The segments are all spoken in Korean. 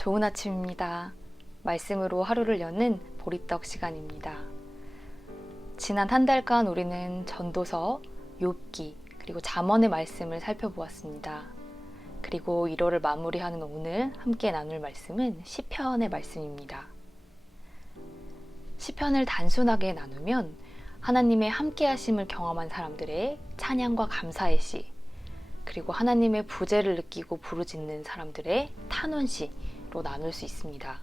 좋은 아침입니다. 말씀으로 하루를 여는 보리떡 시간입니다. 지난 한 달간 우리는 전도서, 욥기, 그리고 잠언의 말씀을 살펴보았습니다. 그리고 1월을 마무리하는 오늘 함께 나눌 말씀은 시편의 말씀입니다. 시편을 단순하게 나누면 하나님의 함께하심을 경험한 사람들의 찬양과 감사의 시, 그리고 하나님의 부재를 느끼고 부르짖는 사람들의 탄원시로 나눌 수 있습니다.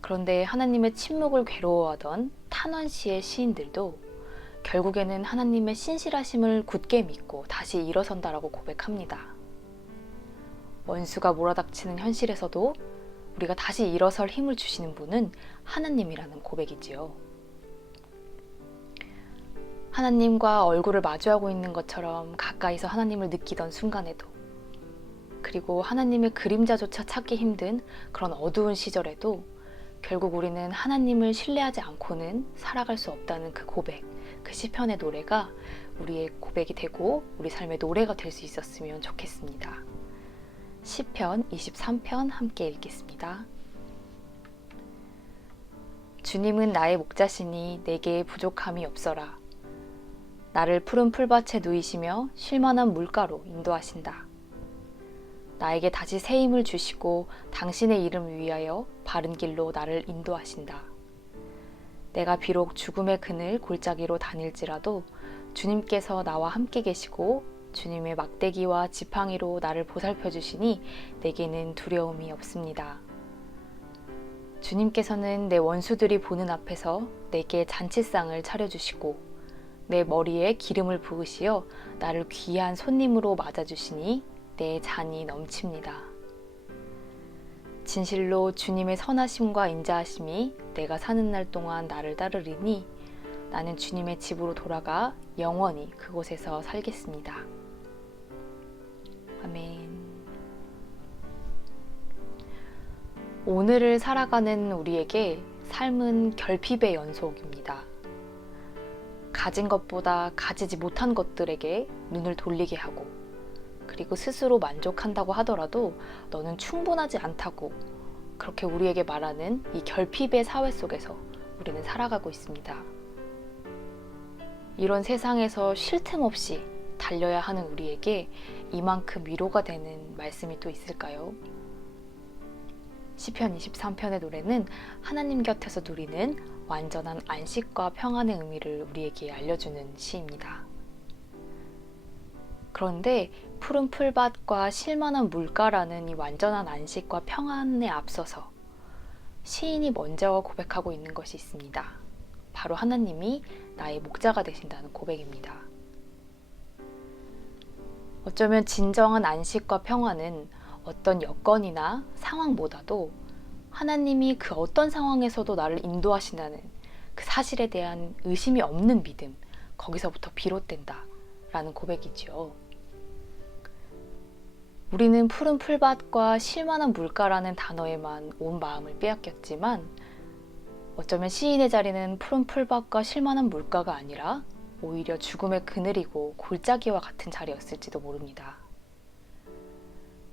그런데 하나님의 침묵을 괴로워하던 탄원시의 시인들도 결국에는 하나님의 신실하심을 굳게 믿고 다시 일어선다라고 고백합니다. 원수가 몰아닥치는 현실에서도 우리가 다시 일어설 힘을 주시는 분은 하나님이라는 고백이지요. 하나님과 얼굴을 마주하고 있는 것처럼 가까이서 하나님을 느끼던 순간에도, 그리고 하나님의 그림자조차 찾기 힘든 그런 어두운 시절에도 결국 우리는 하나님을 신뢰하지 않고는 살아갈 수 없다는 그 고백, 그 시편의 노래가 우리의 고백이 되고 우리 삶의 노래가 될 수 있었으면 좋겠습니다. 시편 23편 함께 읽겠습니다. 주님은 나의 목자시니 내게 부족함이 없어라. 나를 푸른 풀밭에 누이시며 쉴만한 물가로 인도하신다. 나에게 다시 새 힘을 주시고 당신의 이름을 위하여 바른 길로 나를 인도하신다. 내가 비록 죽음의 그늘 골짜기로 다닐지라도 주님께서 나와 함께 계시고 주님의 막대기와 지팡이로 나를 보살펴 주시니 내게는 두려움이 없습니다. 주님께서는 내 원수들이 보는 앞에서 내게 잔치상을 차려주시고 내 머리에 기름을 부으시어 나를 귀한 손님으로 맞아주시니 내 잔이 넘칩니다. 진실로 주님의 선하심과 인자하심이 내가 사는 날 동안 나를 따르리니 나는 주님의 집으로 돌아가 영원히 그곳에서 살겠습니다. 아멘. 오늘을 살아가는 우리에게 삶은 결핍의 연속입니다. 가진 것보다 가지지 못한 것들에게 눈을 돌리게 하고, 그리고 스스로 만족한다고 하더라도 너는 충분하지 않다고 그렇게 우리에게 말하는 이 결핍의 사회 속에서 우리는 살아가고 있습니다. 이런 세상에서 쉴 틈 없이 달려야 하는 우리에게 이만큼 위로가 되는 말씀이 또 있을까요? 시편 23편의 노래는 하나님 곁에서 누리는 완전한 안식과 평안의 의미를 우리에게 알려주는 시입니다. 그런데 푸른 풀밭과 쉴만한 물가라는 이 완전한 안식과 평안에 앞서서 시인이 먼저 고백하고 있는 것이 있습니다. 바로 하나님이 나의 목자가 되신다는 고백입니다. 어쩌면 진정한 안식과 평안은 어떤 여건이나 상황보다도 하나님이 그 어떤 상황에서도 나를 인도하신다는 그 사실에 대한 의심이 없는 믿음, 거기서부터 비롯된다 라는 고백이지요. 우리는 푸른 풀밭과 쉴만한 물가라는 단어에만 온 마음을 빼앗겼지만 어쩌면 시인의 자리는 푸른 풀밭과 쉴만한 물가가 아니라 오히려 죽음의 그늘이고 골짜기와 같은 자리였을지도 모릅니다.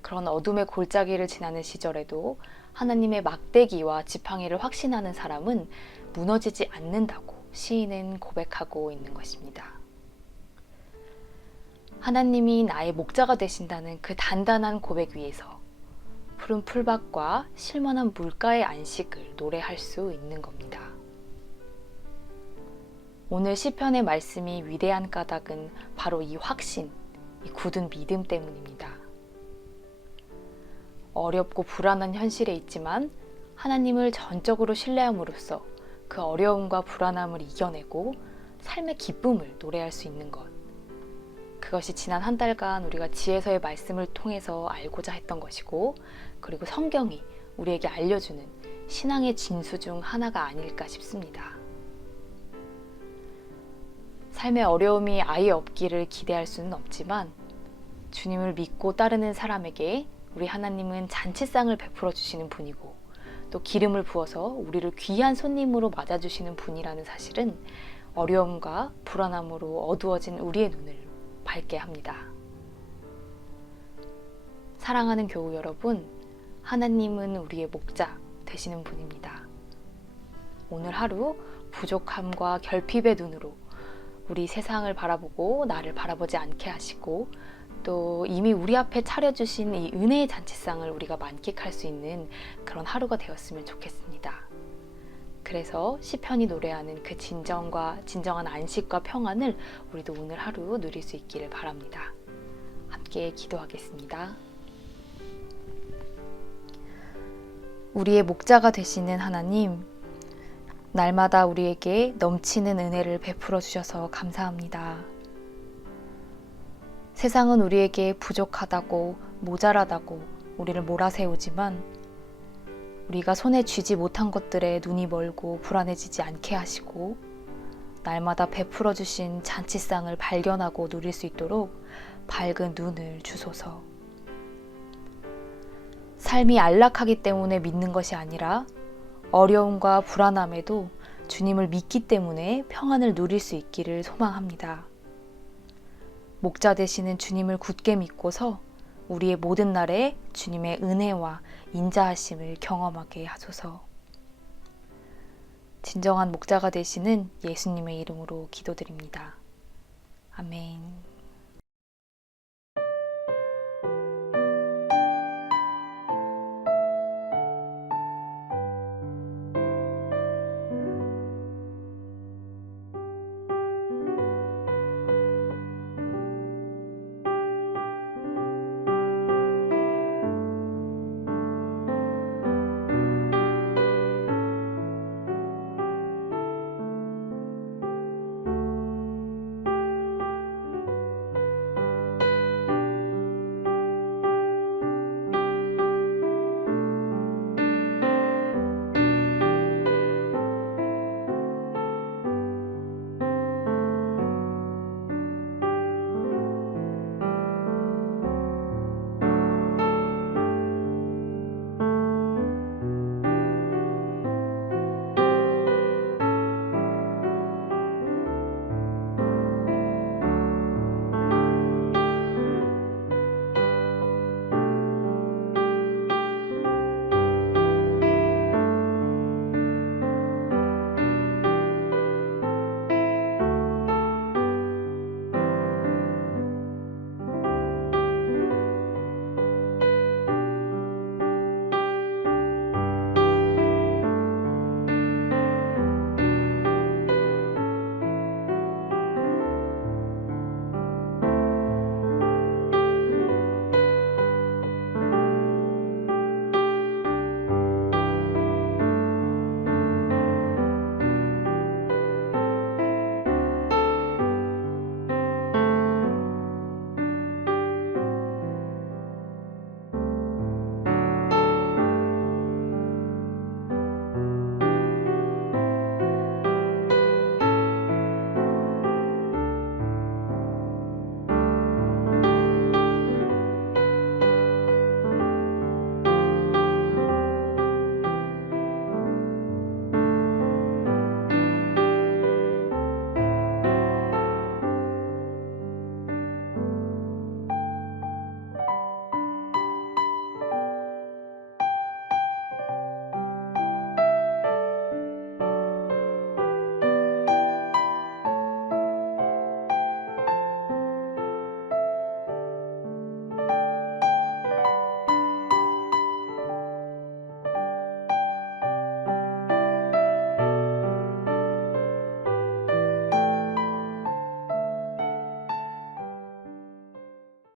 그런 어둠의 골짜기를 지나는 시절에도 하나님의 막대기와 지팡이를 확신하는 사람은 무너지지 않는다고 시인은 고백하고 있는 것입니다. 하나님이 나의 목자가 되신다는 그 단단한 고백 위에서 푸른 풀밭과 쉴만한 물가의 안식을 노래할 수 있는 겁니다. 오늘 시편의 말씀이 위대한 까닭은 바로 이 확신, 이 굳은 믿음 때문입니다. 어렵고 불안한 현실에 있지만 하나님을 전적으로 신뢰함으로써 그 어려움과 불안함을 이겨내고 삶의 기쁨을 노래할 수 있는 것. 그것이 지난 한 달간 우리가 지혜서의 말씀을 통해서 알고자 했던 것이고, 그리고 성경이 우리에게 알려주는 신앙의 진수 중 하나가 아닐까 싶습니다. 삶의 어려움이 아예 없기를 기대할 수는 없지만 주님을 믿고 따르는 사람에게 우리 하나님은 잔치상을 베풀어 주시는 분이고 또 기름을 부어서 우리를 귀한 손님으로 맞아주시는 분이라는 사실은 어려움과 불안함으로 어두워진 우리의 눈을 밝게 합니다. 사랑하는 교우 여러분, 하나님은 우리의 목자 되시는 분입니다. 오늘 하루 부족함과 결핍의 눈으로 우리 세상을 바라보고 나를 바라보지 않게 하시고 또 이미 우리 앞에 차려주신 이 은혜의 잔치상을 우리가 만끽할 수 있는 그런 하루가 되었으면 좋겠습니다. 그래서 시편이 노래하는 그 진정한 안식과 평안을 우리도 오늘 하루 누릴 수 있기를 바랍니다. 함께 기도하겠습니다. 우리의 목자가 되시는 하나님, 날마다 우리에게 넘치는 은혜를 베풀어 주셔서 감사합니다. 세상은 우리에게 부족하다고 모자라다고 우리를 몰아세우지만 우리가 손에 쥐지 못한 것들에 눈이 멀고 불안해지지 않게 하시고 날마다 베풀어 주신 잔치상을 발견하고 누릴 수 있도록 밝은 눈을 주소서. 삶이 안락하기 때문에 믿는 것이 아니라 어려움과 불안함에도 주님을 믿기 때문에 평안을 누릴 수 있기를 소망합니다. 목자 되시는 주님을 굳게 믿고서 우리의 모든 날에 주님의 은혜와 인자하심을 경험하게 하소서. 진정한 목자가 되시는 예수님의 이름으로 기도드립니다. 아멘.